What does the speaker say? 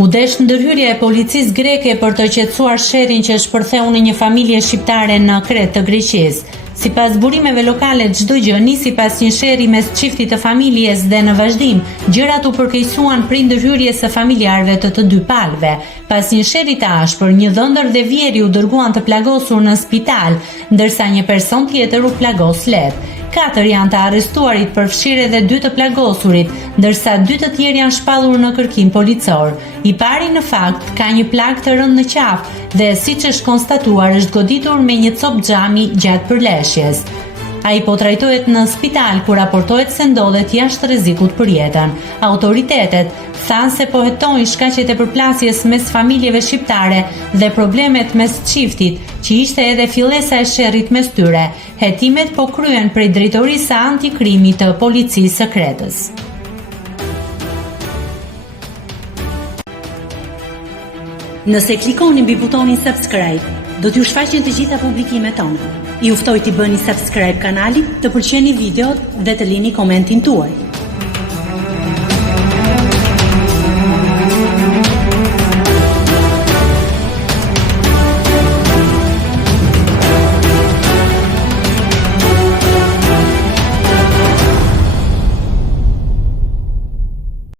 U desh ndërhyrja e policisë greke për të qetësuar sherrin që shpërtheu në një familje shqiptare në Kretë të Greqisë. Sipas burimeve lokale, çdo gjë nisi pas një sherri mes çiftit të familjes dhe në vazhdim, gjërat u përkeqësuan prej ndërhyrjes së familjarëve të dy palëve. Pas një sherri të ashpër, një dhëndër dhe vjeri u dërguan të plagosur në spital, ndërsa një person tjetër u plagos lehtë. 4 janë të arrestuarit përfshirë edhe 2 të plagosurit, ndërsa 2 të tjerë janë shpallur në kërkim policor. I pari në fakt ka një plagë të rëndë në qafë dhe siç është konstatuar është goditur me një copë xhami gjatë përleshjes. Ai po trajtohet në spital ku raportohet se ndodhet jashtë rrezikut për jetën. Autoritetet thanë se po hetojnë shkaqet e përplasjes mes familjeve shqiptare dhe problemet mes çiftit, që ishte edhe fillesa e sherrit mes tyre. Hetimet po kryen prej drejtorisë së antikrimit të policisë së Kretës. Nëse klikoni mbi butonin subscribe, do t'ju shfaqen të gjitha publikimet tona. Ju ftoj t'i bëni subscribe kanalit, të pëlqeni videot dhe të lini komentin tuaj.